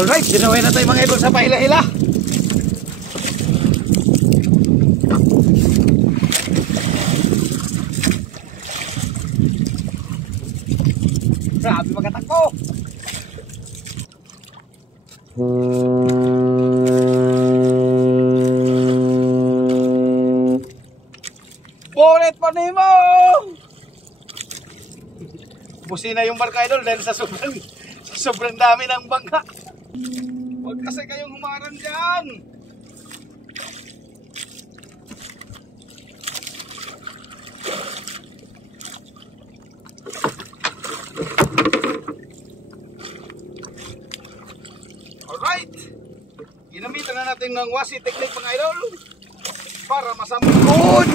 Alright, dinaway na tayo mga idol sa pahila-hila. Grabe magkatakbo. Bonet pa nimo. Busina yung barka idol dahil sa sobrang dami ng bangka. Huwag kasi kayong humarang dyan. Alright, ginamitan na natin ng wasi technique mga idol para masama.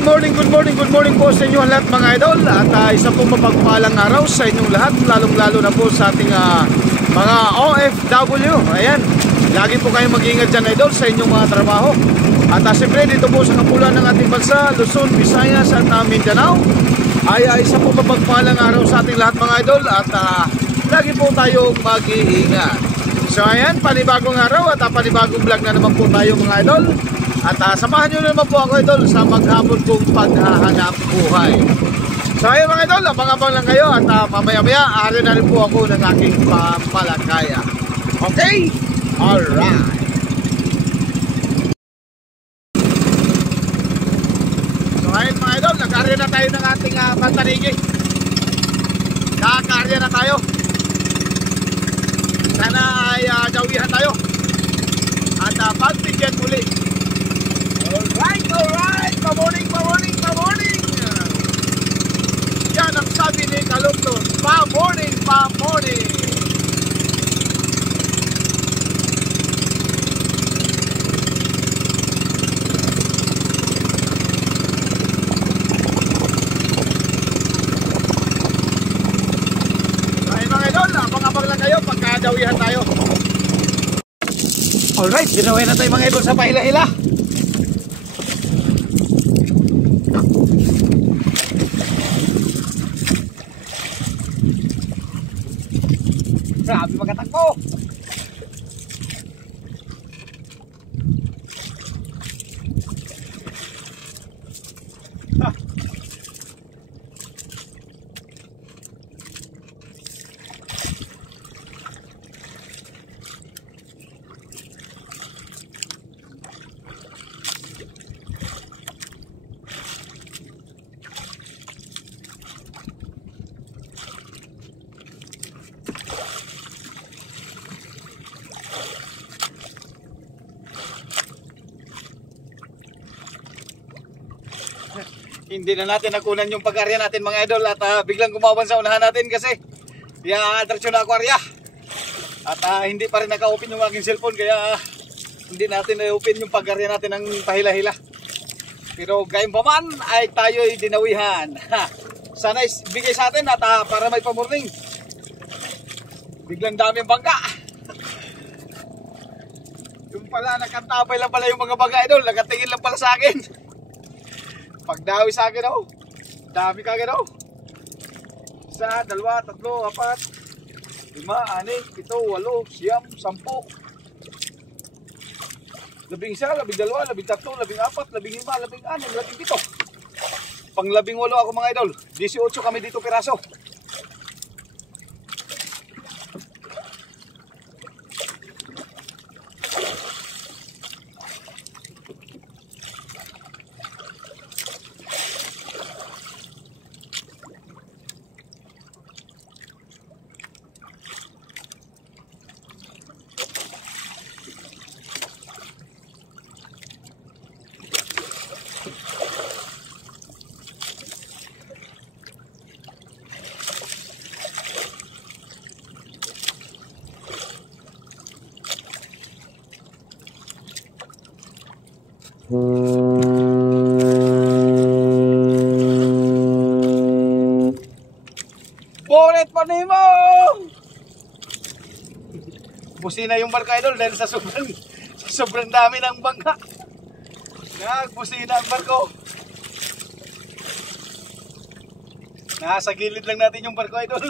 Good morning po sa inyo lahat mga idol. At isa pong mapagpalang araw sa inyong lahat, lalong-lalo na po sa ating mga OFW. Ayan, lagi po kayong mag-iingat dyan idol sa inyong mga trabaho. At siyempre dito po sa kapulan ng ating bansa, Luzon, Visayas at Mindanao, ay isa po mapagpalang araw sa ating lahat mga idol. At lagi po tayong mag-iingat. So ayan, panibagong araw at panibagong vlog na naman po tayo mga idol. At samahan nyo naman po ako idol sa maghapon kong paghahanap buhay. So ayun mga idol, abang-abang lang kayo at mamaya-maya ari na rin po ako ng aking pampalakaya. Okay? Alright. So ayun mga idol, nag-arya na tayo ng ating pantanigi. Nakakarya na tayo. Sana ay jawihan tayo at pagbigyan muli. Alright, pa-morning. Yan ang sabi ni Kalumdon, pa-morning. Ay mga idol, abang-abang lang kayo pagkadawihan tayo. Alright, dinaway na tayo mga idol sa pahila-hila. Grabe magkatakbo. Hindi na natin nakunan yung pag-arya natin mga idol at biglang gumawan sa unahan natin kasi atraksyon na ako arya at hindi pa rin naka-open yung aking cellphone kaya hindi natin na-open yung pag-arya natin ng pahila-hila. Pero gayong pa man ay tayo ay dinawihan. Sana bigay sa atin at para may pamorning. Biglang dami ang bangka. Yung pala nakatabay lang pala yung mga bangka idol, nakatingin lang pala sa akin. Pagdawi sa akin oh, dami kagad oh. 1, 2, 3, 4, 5, 6, 7, 8, 9, 10, 11, 12, 13, 14, 15, 16, 17. Pang 18 ako mga idol. 18 kami dito piraso. Bonet pa nimo. Busina yung barka idol dahil sa sobrang dami ng bangka. Nagbusina ang barko. Nasa gilid lang natin yung barko idol.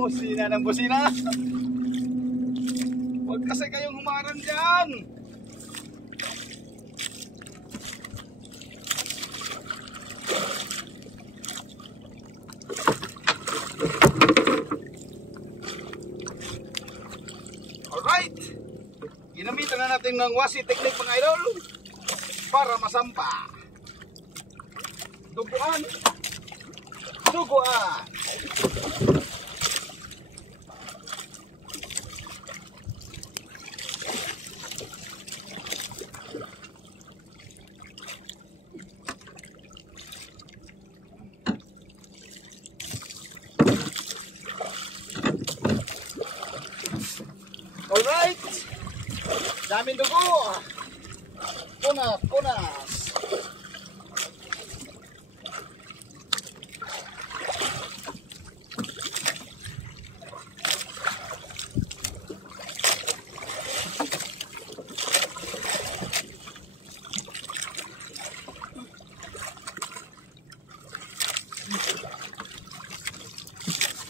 Busina ng busina. Huwag kasi kayong humarang dyan. Alright. Ginamitan na natin ng wasi technique mga idol para masampa. Duguan. Duguan. Alright. Daming dugo. Punas, punas.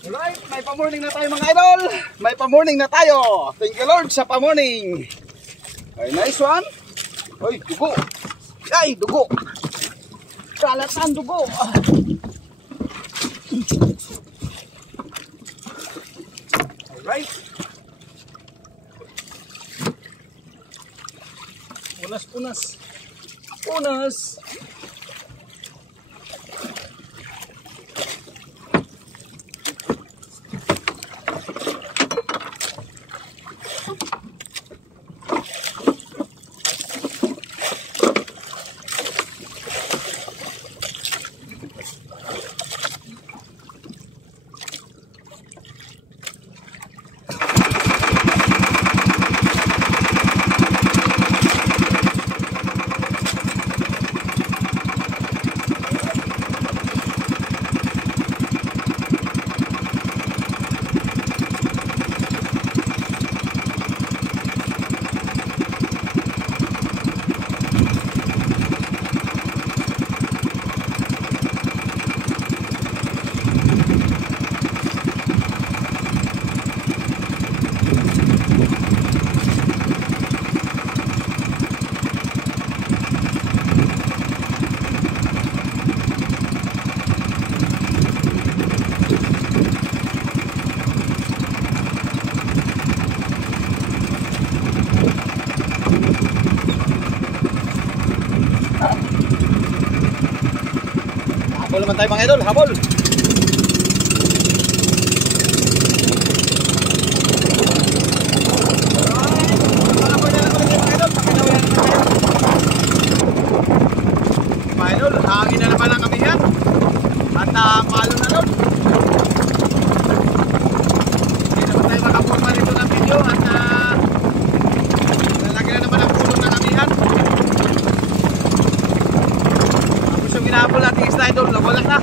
Alright, may pa-morning na tayo mga idol. May pa-morning na tayo. Thank you Lord sa pa-morning. Ay, nice one. Ay, dugo. Ay, dugo. Kalatan dugo. Alright. Punas, punas. Punas. Habol naman tayo mga idol, habol. Mga idol, hangin na naman ang kamihan. At palo na doon. Hindi naman tayo makapurma rito ng video. At lalaki na naman ang pulo ng kamihan. Tapos yung ginahapon natin isda idol, nawala na.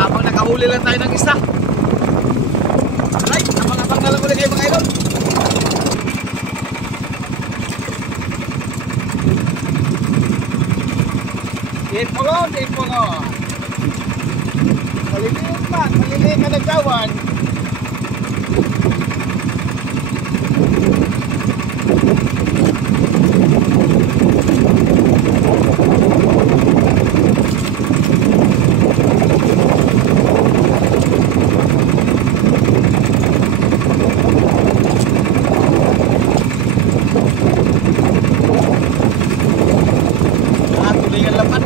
Habang nakahuli lang tayo ng isda. Alright, abang-abang na lang ulit kayo mga idol. Ipulon. Maliliit pa, maliliit na nagkawan. Tulingan lapat.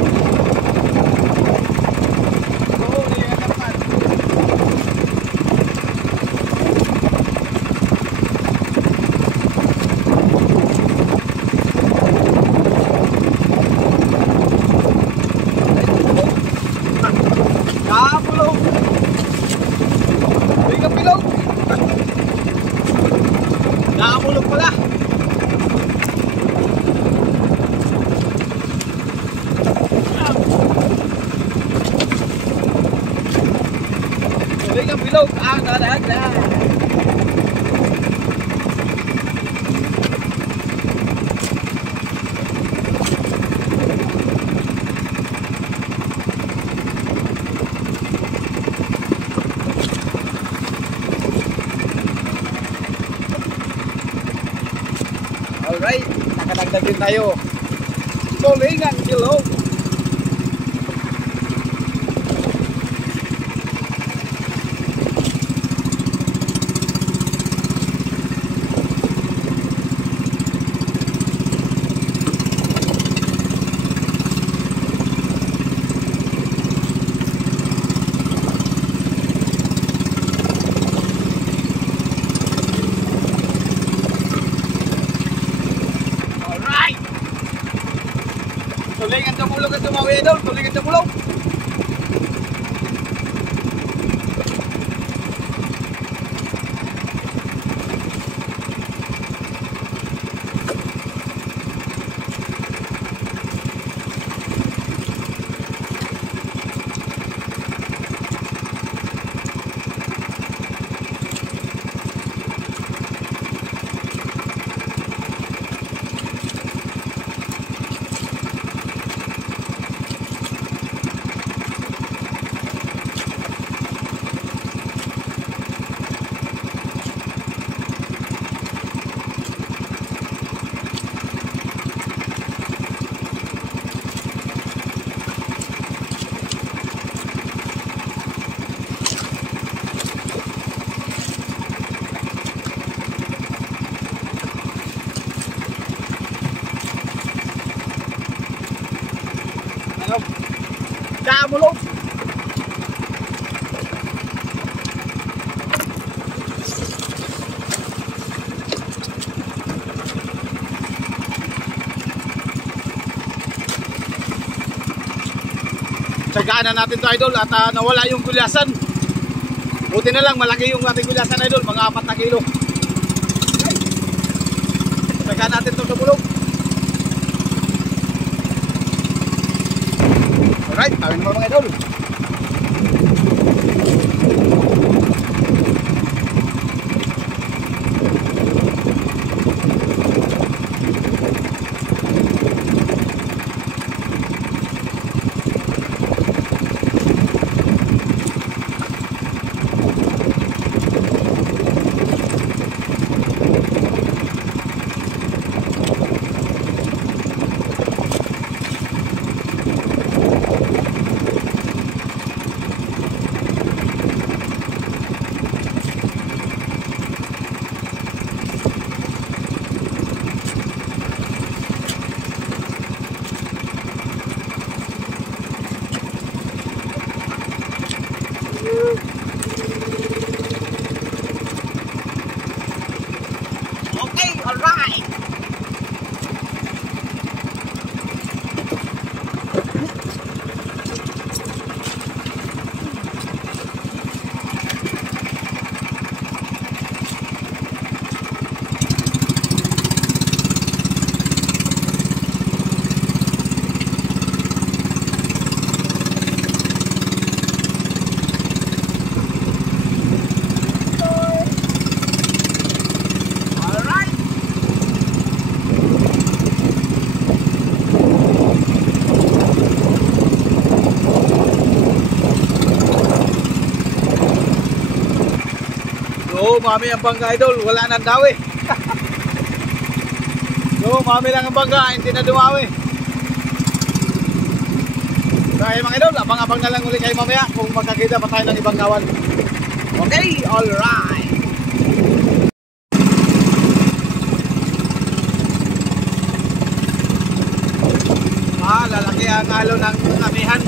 Nakapulog pala. Tuloy ang bilog ang dadagdag. tayo. Tulingan Bilog. Tulingan Damulog at tumawi idol, tulingan Damulog. Damulog. Tsagaan na natin to idol at nawala yung gulyasan. Buti na lang malaki yung ating gulyasan idol, mga 4 na kilo. Tsagaan natin to Damulog. Alright, tawin naman mga idol. Okay, alright. So, mami ang bangga idol, wala nang dawi. So, mami lang ang bangga, hindi na dumawi. Kaya mga idol, abang-abang na lang ulit kayo mamaya kung magkakita pa tayo ng ibang kawan. Okay, alright. Lalaki ang halo ng amihan.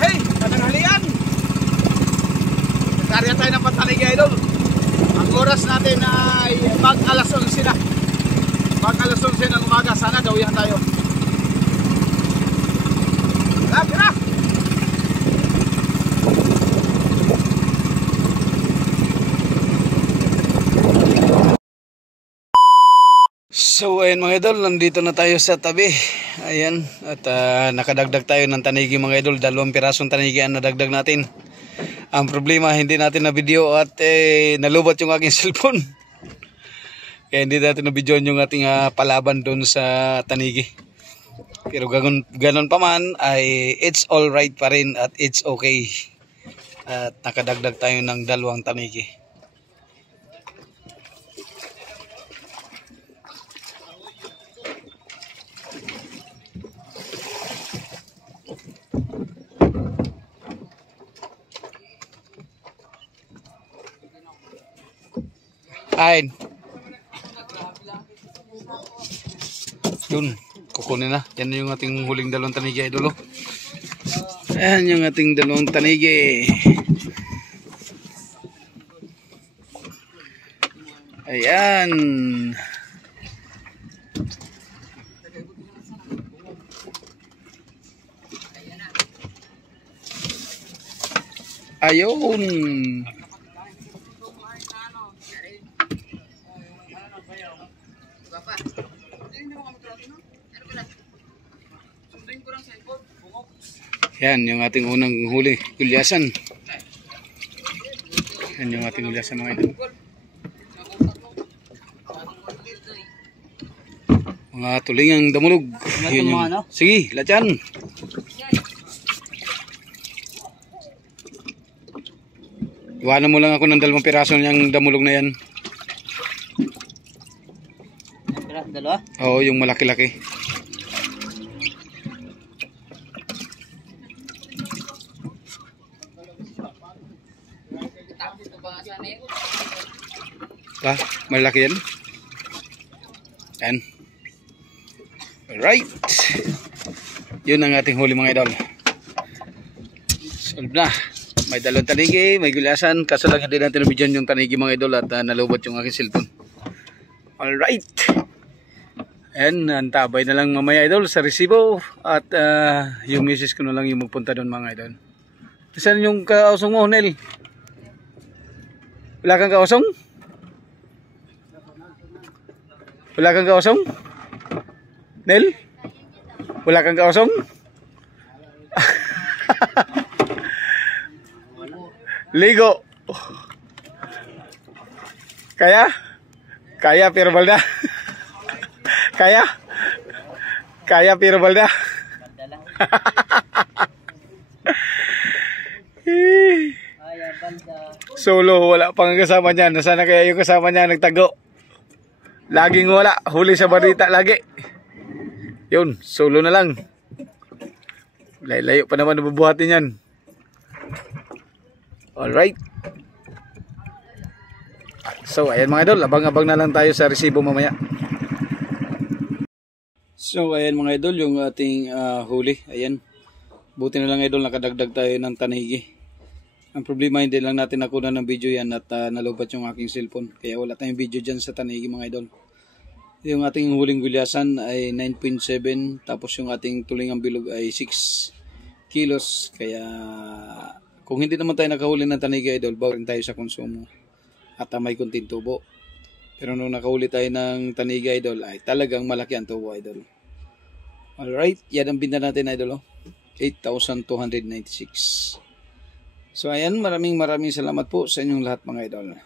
Hey, pananghalian. Nagkarya tayo ng Pantanigi idol. Ang oras natin ay mag-alas 11 na. Mag-alas 11 ng umaga. Sana dawihan tayo. Tira! So ayun mga idol, nandito na tayo sa tabi. Ayan, at nakadagdag tayo ng tanigi mga idol. 2 pirasong tanigi ang nadagdag natin. Ang problema, hindi natin na video at nalubat yung aking cellphone. Kaya hindi natin na video yung ating palaban doon sa tanigi. Pero ganon pa man ay it's alright pa rin at it's okay. At nakadagdag tayo ng 2 tanigi. Ain. Yun, kukunin na. Yan yung ating huling dalawang tanigi, idol. Ayan yung ating dalawang tanigi. Ayan. Ayun. Yan yung ating unang huli, gulyasan. Yan yung ating gulyasan mga idol. Mga tulingang damulog. Yun yung... Sige, latyan. Iwanan mo lang ako ng 2 piraso niyang damulog na yan. Dalawa? Oo, yung malaki-laki. Ah, malaki yan. Yan. Alright. Yun ang ating huli mga idol. Solve na. May 2 tanigi, may gulyasan. Kaso lang hindi natin nabidyan yung tanigi mga idol at nalubot yung aking cellphone. Alright. And antabay na lang mamaya idol sa resibo. At yung misis ko na lang yung magpunta doon mga idol. Saan yung kausong mo, Nel? Wala kang kausong? Wala kang kausong? Nel? Wala kang kausong? Ligo. Kaya? Kaya pero balda. Kaya? Kaya pero balda. Solo, wala pang kasama niya. Nasaan na kaya yung kasama niya nagtago? Laging wala, huli sa barita lagi. Yun, solo na lang. Layo pa naman nabubuhatin yan. Alright. So, ayan mga idol, abang-abang na lang tayo sa resibo mamaya. So, ayan mga idol, yung ating huli. Ayan. Buti na lang idol, nakadagdag tayo ng tanigi. Ang problema, hindi lang natin nakuha ng video yan at nalubat yung aking cellphone. Kaya wala tayong video dyan sa tanigi mga idol. Yung ating huling gulyasan ay 9.7. Tapos yung ating tulingang bilog ay 6 kilos. Kaya kung hindi naman tayo nakahuli ng tanigi idol, bawal rin tayo sa konsumo. At may kunting tubo. Pero nung nakahuli tayo ng tanigi idol, ay talagang malaki ang tubo idol. Alright, yan ang binta natin idol. 8,296. So ayan, maraming salamat po sa inyong lahat mga idol.